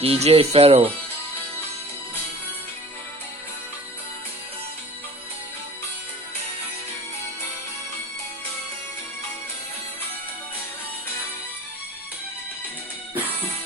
DJ Ferro.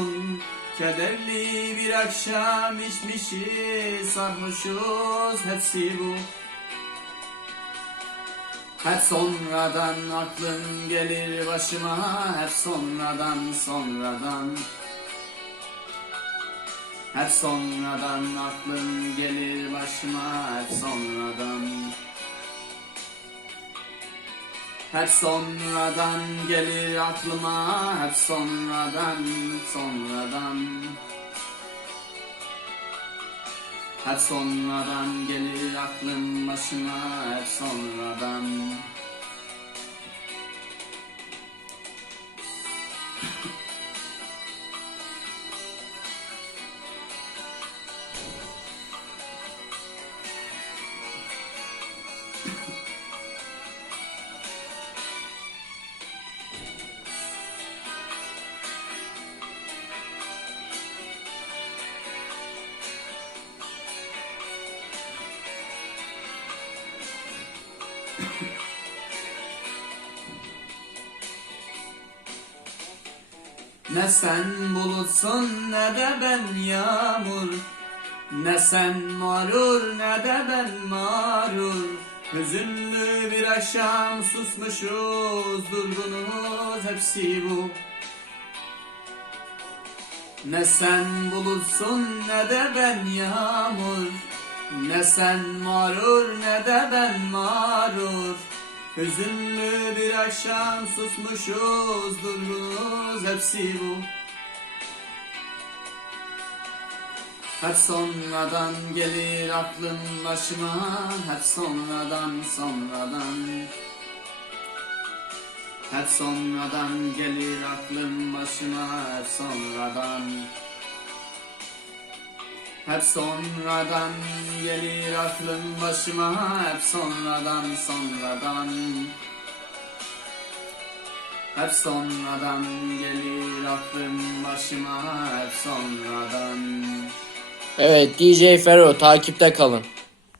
Kederli bir akşam içmişiz sarhoşuz hepsi bu. Hep sonradan aklım gelir başıma Hep sonradan sonradan. Hep sonradan aklım gelir başıma Hep sonradan hep sonradan gelir aklıma Hep sonradan sonradan. Hep sonradan gelir aklım başıma Hep sonradan Ne sen bulutsun ne de ben yağmur. Ne sen mağrur ne de ben mağrur. Hüzünlü bir akşam susmuşuz durgunuz hepsi bu. Ne sen bulutsun ne de ben yağmur. Ne sen mağrur ne de ben mağrur Hüzünlü bir akşam susmuşuz durgunuz hepsi bu. Hep sonradan gelir aklım başıma Hep sonradan sonradan. Hep sonradan gelir aklım başıma Hep sonradan hep sonradan gelir aklım başıma Hep sonradan sonradan Hep sonradan gelir aklım başıma Hep sonradan Evet DJ Pharaoh takipte kalın.